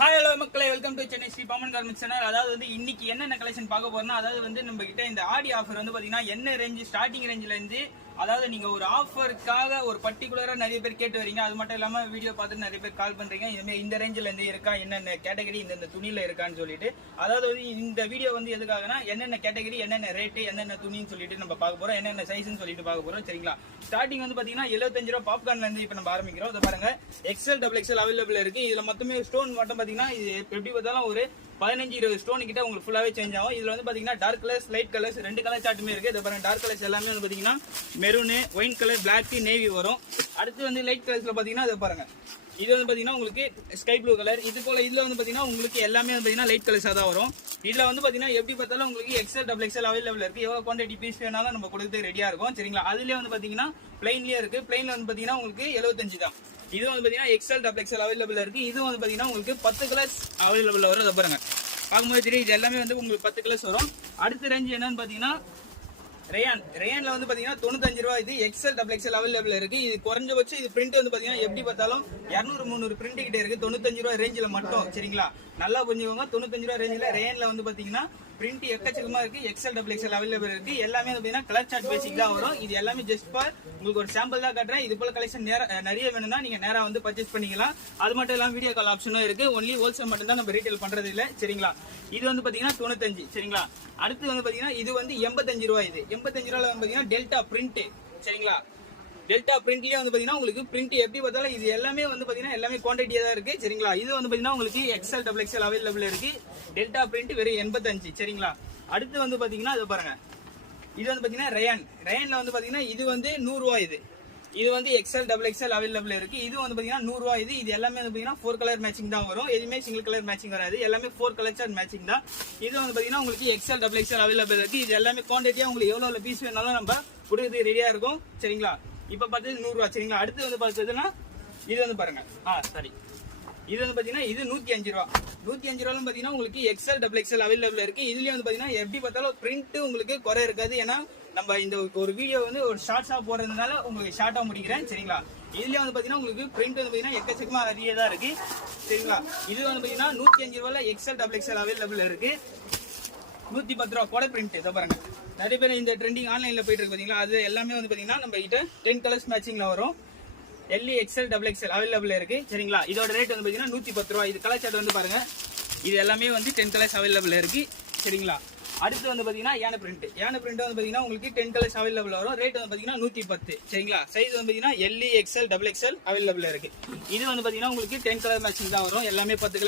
Hi hello மக்களே, welcome to Chennai Sri Paman garments channel. அதாவது வந்து இன்னைக்கு என்னென்ன கலெக்ஷன் பார்க்க போறோம்னா, அதாவது வந்து நம்ம கிட்ட இந்த ஆடி ஆஃபர் வந்து பாத்தீங்கன்னா என்ன ரேஞ்ச் ஸ்டார்டிங் ரேஞ்சில இருந்து, அதாவது நீங்க ஒரு ஆஃபருக்காக ஒரு பர்டிகுலரா நிறைய பேர் கேட்டு வரீங்க. அது மட்டும் இல்லாம வீடியோ பார்த்துட்டு நிறைய பேர் கால் பண்றீங்க, இந்த ரேஞ்சில இருந்து இருக்கா, என்னென்ன கேட்டகரி இந்த துணியில இருக்கான்னு சொல்லிட்டு. அதாவது வந்து இந்த வீடியோ வந்து எதுக்காகனா என்னென்ன கேட்டகரி, என்னென்ன ரேட்டு, என்னென்ன துணின்னு சொல்லிட்டு நம்ம பார்க்க போறோம், என்னென்ன சைஸ்ன்னு சொல்லிட்டு பார்க்க போறோம். சரிங்களா? ஸ்டார்டிங் வந்து பாத்தீங்கன்னா 75 ரூபா பாப்கார்ன்ல இருந்து இப்ப நம்ம ஆரம்பிக்கிறோம். இதை பாருங்க, எக்ஸ்எல் டபுள் எக்ஸ்எல் அவைலபிள் இருக்கு. இதுல மொத்தமே ஸ்டோன் மட்டும் பாத்தீங்கன்னா இது எப்படி பார்த்தாலும் ஒரு 15-20 ஸ்டோன் கிட்ட உங்களுக்கு ஃபுல்லாவே சேஞ்ச் ஆகும். இதுல வந்து பாத்தீங்கன்னா டார்க் கலர்ஸ், லைட் கலர்ஸ், ரெண்டு கலர் சார்ட்டுமே இருக்கு. இதை பாருங்க, டார்க் கலர்ஸ் எல்லாமே வந்து பாத்தீங்கன்னா maroon, wine colour, black, navy வரும். அடுத்து வந்து லைட் கலர்ஸ்ல பாத்தீங்கன்னா இதை பாருங்க, இது வந்து பாத்தீங்கன்னா உங்களுக்கு ஸ்கை ப்ளூ கலர். இது போல இதுல வந்து பாத்தீங்கன்னா உங்களுக்கு எல்லாமே வந்து பாத்தீங்கன்னா லைட் கலர்ஸா தான் வரும். இதுல வந்து பாத்தீங்கன்னா எப்படி பார்த்தாலும் உங்களுக்கு எக்ஸ்எல் டபுள் எக்ஸ்எல் அவைலபிள் இருக்கு. எவ்வளவு குவான்டிட்டி பீஸ் வேணாலும் நம்ம கொடுத்து ரெடியா இருக்கும். சரிங்களா? அதுலயே வந்து பாத்தீங்கன்னா பிளைன்லயே இருக்கு. பிளைன்ல வந்து பாத்தீங்கன்னா உங்களுக்கு 75 தான். இது வந்து பாத்தீங்கன்னா எக்ஸ்எல் டபுள் எக்ஸ்எல் அவைலபிள் இருக்கு. இது வந்து பாத்தீங்கன்னா உங்களுக்கு 10 கலர்ஸ் அவைலபிள் வரும். இதை பாருங்க, பார்க்கும்போது தெரியும், இது எல்லாமே வந்து உங்களுக்கு 10 கலர்ஸ் வரும். அடுத்த ரேஞ்ச் என்னன்னு பாத்தீங்கன்னா ரேயான்ல வந்து பாத்தீங்கன்னா 95 ரூபா. இது எக்ஸ்எல் டபுள் எக்ஸ்எல் அவைலபிள் இருக்கு. இது குறைஞ்சபட்சம் இது பிரிண்ட் வந்து பாத்தீங்கன்னா எப்படி பார்த்தாலும் 200-300 பிரிண்ட் கிட்ட இருக்கு. 95 ரூபா ரேஞ்சில மட்டும். சரிங்களா? நல்லா புரிஞ்சுக்கோங்க, 95 ரூபா ரேஞ்சில ரேயான்ல வந்து பாத்தீங்கன்னா பிரிண்ட் எக்கச்சக்கமா இருக்கு. எக்ஸ்எல் டபுள் எக்ஸ்எல் அவைலபிள் இருக்கு. எல்லாமே வந்து பாத்தீங்கன்னா கலர் சார்ட் பேசிக் தான் வரும். இது எல்லாமே ஜஸ்ட் ஃபார் உங்களுக்கு ஒரு சாம்பிள் தான் காட்டுறேன். இது போல கலெக்ஷன் நிறைய வேணும்னா நீங்க நேரா வந்து பர்ச்சேஸ் பண்ணிக்கலாம். அது மட்டும் இல்லாம வீடியோ கால் ஆப்ஷனும் இருக்கு. ஒன்லி ஹோல்சேல் மட்டும் தான் நம்ம ரீட்டைல் பண்றது இல்ல. சரிங்களா? இது வந்து பாத்தீங்கன்னா 95. சரிங்களா? அடுத்து வந்து பாத்தீங்கன்னா இது வந்து 85 ரூபாய். இது 85 ரூபாய் வந்து பாத்தீங்கன்னா டெல்டா பிரிண்ட். சரிங்களா? டெல்டா பிரிண்ட்லயே வந்து பாத்தீங்கன்னா உங்களுக்கு பிரிண்ட் எப்படி பார்த்தாலும் இது எல்லாமே வந்து பாத்தீங்கன்னா எல்லாமே குவான்டிட்டியா தான் இருக்கு. சரிங்களா? இது வந்து பாத்தீங்கன்னா உங்களுக்கு எக்ஸ்எல் டபுள் எக்ஸ்எல் அவைலபிள் இருக்கு. டெல்டா பிரிண்ட் வெறும் 85. சரிங்களா? அடுத்து வந்து பாத்தீங்கன்னா இது பாருங்க, இது வந்து பாத்தீங்கன்னா ரேயான்ல வந்து பாத்தீங்கன்னா இது வந்து 100 ரூபாய். இது வந்து எக்ஸ்எல் டபுள் எக்ஸ்எல் அவைலபிள் இருக்கு. இது வந்து பாத்தீங்கன்னா 100 ரூபாய். இது எல்லாமே வந்து பாத்தீங்கன்னா 4 கலர் மேட்சிங் தான் வரும். எதுவுமே சிங்கிள் கலர் மேட்சிங் வராது. எல்லாமே 4 கலர் மேட்சிங் தான். இது வந்து பாத்தீங்கன்னா உங்களுக்கு எக்ஸ்எல் டபுள் எக்ஸ்எல் அவைலபிள் இருக்கு. இது எல்லாமே குவான்டிட்டியா உங்களுக்கு எவ்வளவு பீஸ் வேணாலும் நம்ம கொடுக்குறது ரெடியா இருக்கும். சரிங்களா? இப்ப பார்த்தது 100 ரூபாய். சரிங்களா? அடுத்து வந்து பார்த்ததுன்னா இது வந்து பாருங்க, சாரி, இது வந்து பாத்தீங்கன்னா இது 105 ரூபா. 105 ரூபாயும் பாத்தீங்கன்னா உங்களுக்கு எக்ஸ்எல் டபுள் எக்ஸ்எல் அவைலபிள் இருக்கு. இதுலயே வந்து பாத்தீங்கன்னா எப்படி பார்த்தாலும் பிரிண்ட் உங்களுக்கு குறை இருக்காது. ஏன்னா நம்ம இந்த ஒரு வீடியோ வந்து ஒரு ஷார்ட்ஸா போறதுனால உங்களுக்கு ஷார்ட்டா முடிக்கிறேன். சரிங்களா? இதுலயே வந்து பாத்தீங்கன்னா உங்களுக்கு பிரிண்ட் வந்து பாத்தீங்கன்னா எக்கச்சக்கமா நிறைய தான் இருக்கு. சரிங்களா? இது வந்து பாத்தீங்கன்னா 105 ரூபாயில எக்ஸ்எல் டபுள் எக்ஸ்எல் அவைலபிள் இருக்கு. 110 ரூபா கூட பிரிண்ட். இதை பாருங்க, நிறைய பேர் இந்த ட்ரெண்டிங் ஆன்லைன்ல போயிட்டு இருக்கு பாத்தீங்களா, அது எல்லாமே வந்து பாத்தீங்கன்னா நம்ம கிட்ட 10 கலர்ஸ் மேட்சிங்ல வரும். எல்இ எக்ஸ்எல் டபுள் எக்ஸ்எல் அவைலபிள் இருக்கு. சரிங்களா? இதோட ரேட் வந்து பாத்தீங்கன்னா 110 ரூபா. இது கலர் சார்ட் வந்து பாருங்க, இது எல்லாமே வந்து 10 கலர்ஸ் அவைலபிள் இருக்கு. சரிங்களா? அடுத்து வந்து பாத்தீங்கன்னா யானை பிரிண்ட் வந்து பாத்தீங்கன்னா உங்களுக்கு 10 கலர்ஸ் அவைலபிள் வரும். ரேட் வந்து பாத்தீங்கன்னா 110. சரிங்களா? சைஸ் வந்து பாத்தீங்கன்னா எல்இ எக்ஸ்எல் டபுள் எக்ஸ்எல் அவைலபிள் இருக்கு. இது வந்து பாத்தீங்கன்னா உங்களுக்கு 10 கலர் மேட்சிங் தான் வரும். எல்லாமே 10 கலர்